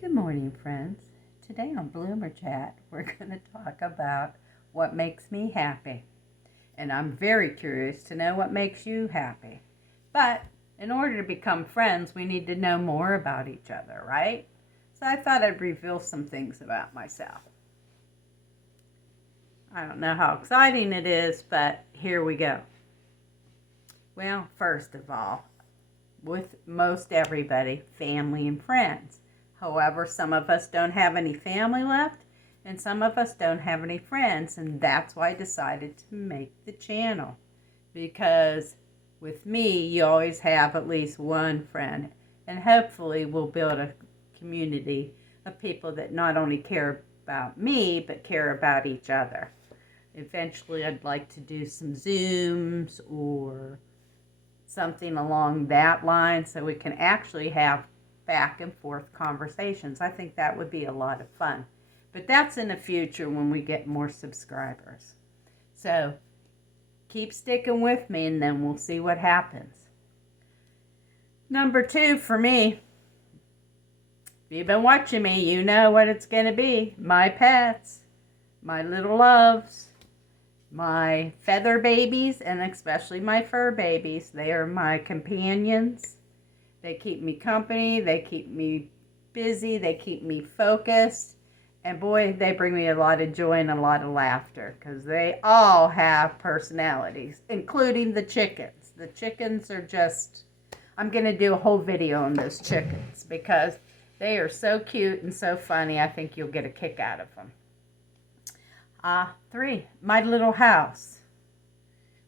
Good morning, friends. Today on Bloomer Chat, we're going to talk about what makes me happy. And I'm very curious to know what makes you happy. But in order to become friends, we need to know more about each other, right? So I thought I'd reveal some things about myself. I don't know how exciting it is, but here we go. Well, first of all, with most everybody, family and friends. However, some of us don't have any family left, and some of us don't have any friends, and that's why I decided to make the channel. Because with me, you always have at least one friend, and hopefully we'll build a community of people that not only care about me, but care about each other. Eventually, I'd like to do some Zooms or something along that line so we can actually have back and forth conversations. I think that would be a lot of fun. But that's in the future when we get more subscribers. So keep sticking with me and then we'll see what happens. Number 2 for me, if you've been watching me, you know what it's going to be. My pets, my little loves, my feather babies, and especially my fur babies. They are my companions. They keep me company. They keep me busy. They keep me focused. And boy, they bring me a lot of joy and a lot of laughter because they all have personalities, including the chickens. The chickens are just, I'm going to do a whole video on those chickens because they are so cute and so funny. I think you'll get a kick out of them. 3, my little house.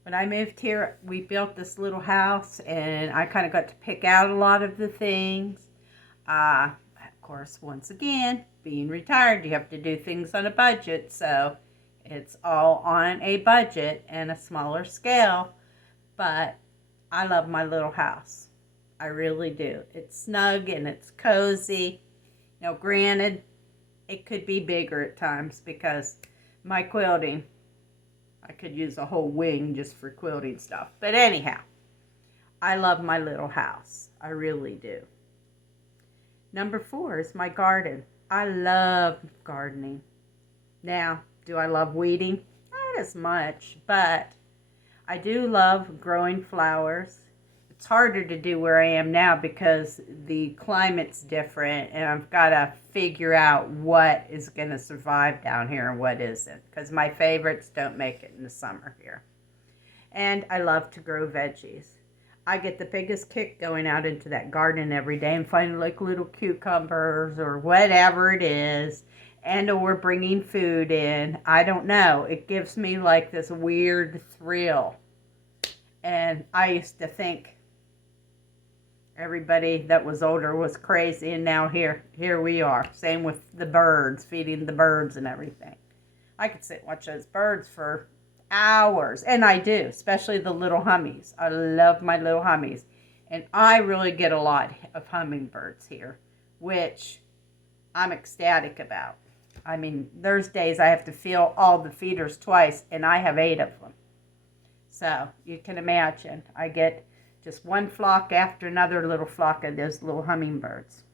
When I moved here, we built this little house, and I kind of got to pick out a lot of the things. Of course, once again, being retired, you have to do things on a budget, so it's all on a budget and a smaller scale, but I love my little house. I really do. It's snug and it's cozy. Now, granted, it could be bigger at times because my quilting, I could use a whole wing just for quilting stuff. But anyhow, I love my little house. I really do. Number 4 is my garden. I love gardening. Now, do I love weeding? Not as much, but I do love growing flowers. It's harder to do where I am now because the climate's different and I've got to figure out what is going to survive down here and what isn't, because my favorites don't make it in the summer here. And I love to grow veggies. I get the biggest kick going out into that garden every day and finding like little cucumbers or whatever it is, and or bringing food in. I don't know. It gives me like this weird thrill. And I used to think everybody that was older was crazy, and now here we are. Same with the birds, feeding the birds and everything. I could sit and watch those birds for hours, and I do, especially the little hummies. I love my little hummies, and I really get a lot of hummingbirds here, which I'm ecstatic about. I mean, there's days I have to fill all the feeders twice, and I have 8 of them. So you can imagine, I get just one flock after another little flock of those little hummingbirds.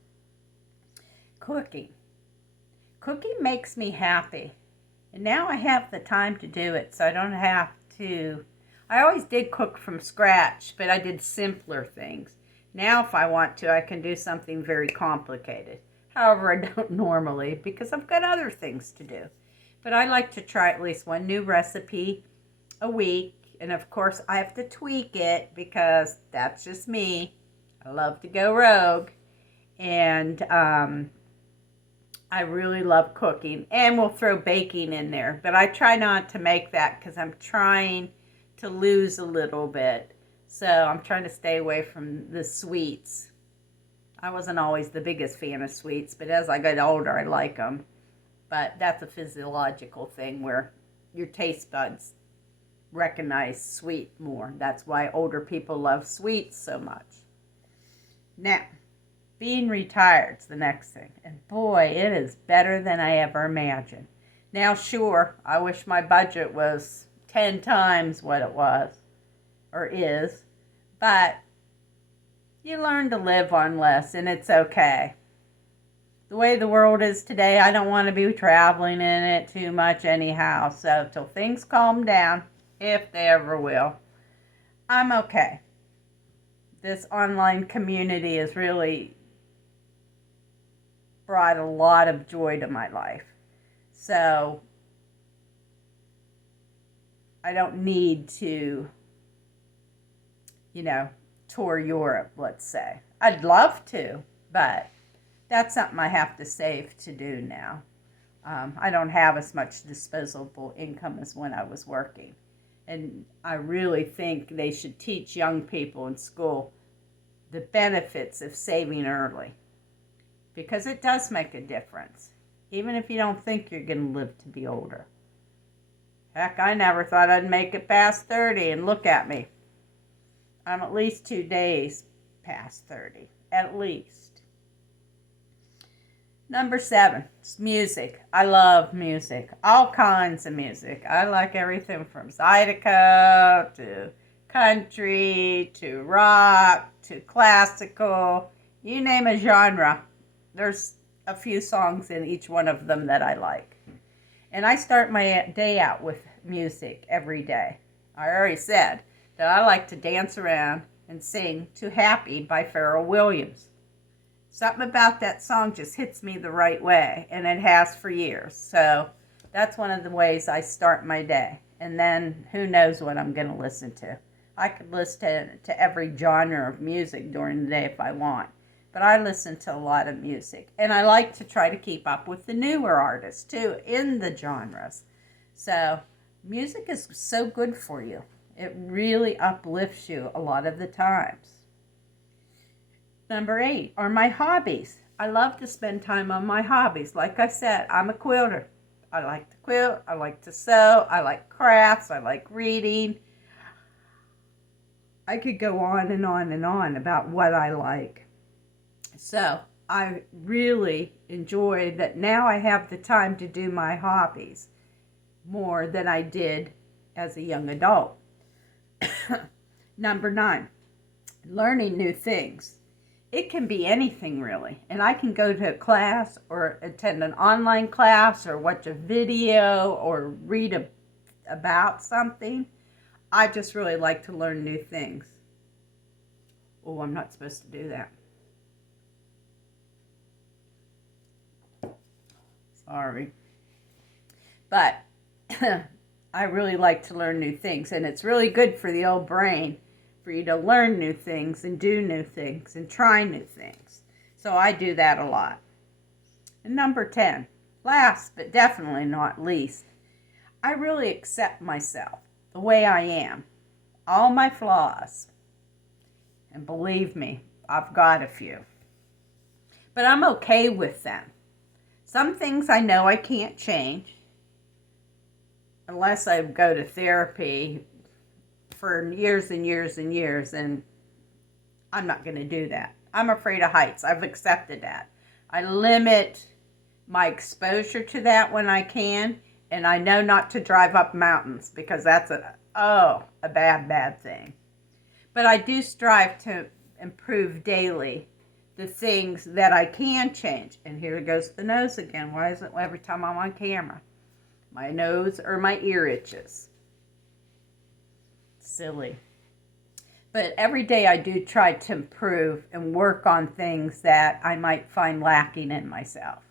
Cooking. Cooking makes me happy. And now I have the time to do it, so I don't have to. I always did cook from scratch, but I did simpler things. Now if I want to, I can do something very complicated. However, I don't normally because I've got other things to do. But I like to try at least one new recipe a week. And of course, I have to tweak it because that's just me. I love to go rogue. And I really love cooking. And we'll throw baking in there. But I try not to make that because I'm trying to lose a little bit. So I'm trying to stay away from the sweets. I wasn't always the biggest fan of sweets, but as I got older, I like them. But that's a physiological thing where your taste buds recognize sweet more. That's why older people love sweets so much. Now, being retired is the next thing. And boy, it is better than I ever imagined. Now, sure, I wish my budget was 10 times what it was or is, but you learn to live on less and it's okay. the way the world is today, I don't want to be traveling in it too much anyhow. So till things calm down, if they ever will, I'm okay. This online community has really brought a lot of joy to my life. So I don't need to, tour Europe, let's say. I'd love to, but that's something I have to save to do now. I don't have as much disposable income as when I was working. And I really think they should teach young people in school the benefits of saving early, because it does make a difference, even if you don't think you're going to live to be older. Heck, I never thought I'd make it past 30, and look at me. I'm at least 2 days past 30, at least. Number 7, it's music. I love music, all kinds of music. I like everything from Zydeco to country to rock to classical. You name a genre, there's a few songs in each one of them that I like. And I start my day out with music every day. I already said that I like to dance around and sing to Happy by Pharrell Williams. Something about that song just hits me the right way, and it has for years. So that's one of the ways I start my day. And then who knows what I'm going to listen to. I could listen to every genre of music during the day if I want. But I listen to a lot of music. And I like to try to keep up with the newer artists, too, in the genres. So music is so good for you. It really uplifts you a lot of the times. Number 8 are my hobbies. I love to spend time on my hobbies. Like I said, I'm a quilter. I like to quilt. I like to sew. I like crafts. I like reading. I could go on and on and on about what I like. So I really enjoy that now I have the time to do my hobbies more than I did as a young adult. Number 9, learning new things. It can be anything really. And I can go to a class or attend an online class or watch a video or read about something. I just really like to learn new things. Oh, I'm not supposed to do that. Sorry. But I really like to learn new things, and it's really good for the old brain for you to learn new things and do new things and try new things. So I do that a lot. And number 10, last but definitely not least, I really accept myself the way I am, all my flaws. And believe me, I've got a few. But I'm okay with them. Some things I know I can't change unless I go to therapy for years and years and years, and I'm not going to do that. I'm afraid of heights. I've accepted that. I limit my exposure to that when I can, and I know not to drive up mountains because that's a bad thing. But I do strive to improve daily the things that I can change. And here goes the nose again. Why is it every time I'm on camera? My nose or my ear itches. Silly. But every day I do try to improve and work on things that I might find lacking in myself.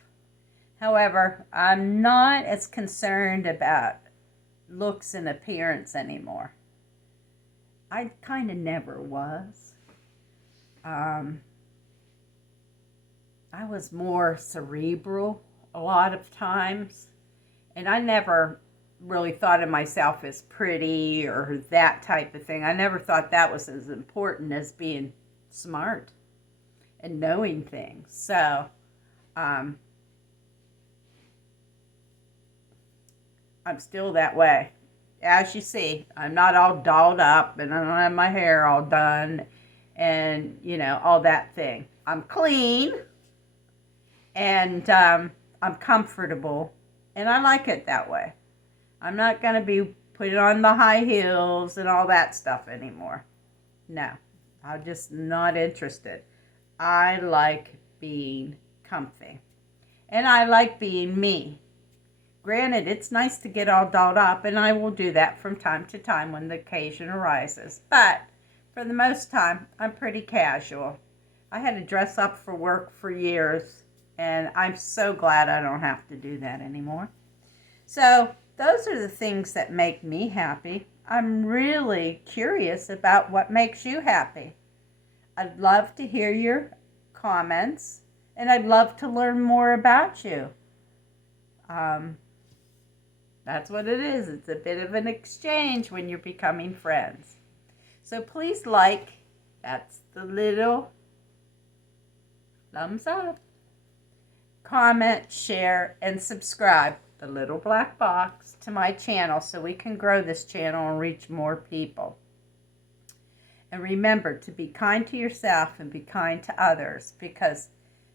However, I'm not as concerned about looks and appearance anymore. I kind of never was. I was more cerebral a lot of times, and I never really thought of myself as pretty or that type of thing. I never thought that was as important as being smart and knowing things. So, I'm still that way. As you see, I'm not all dolled up and I don't have my hair all done and, all that thing. I'm clean and I'm comfortable and I like it that way. I'm not going to be putting on the high heels and all that stuff anymore. No, I'm just not interested. I like being comfy. And I like being me. Granted, it's nice to get all dolled up, and I will do that from time to time when the occasion arises. But for the most time, I'm pretty casual. I had to dress up for work for years, and I'm so glad I don't have to do that anymore. So those are the things that make me happy. I'm really curious about what makes you happy. I'd love to hear your comments, and I'd love to learn more about you. That's what it is. It's a bit of an exchange when you're becoming friends. So please like, that's the little thumbs up. Comment, share, and subscribe, the little black box, to my channel so we can grow this channel and reach more people. And remember to be kind to yourself and be kind to others, because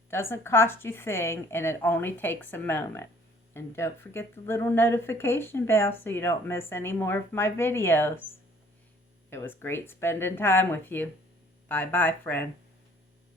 it doesn't cost you a thing and it only takes a moment. And don't forget the little notification bell so you don't miss any more of my videos. It was great spending time with you. Bye-bye, friend.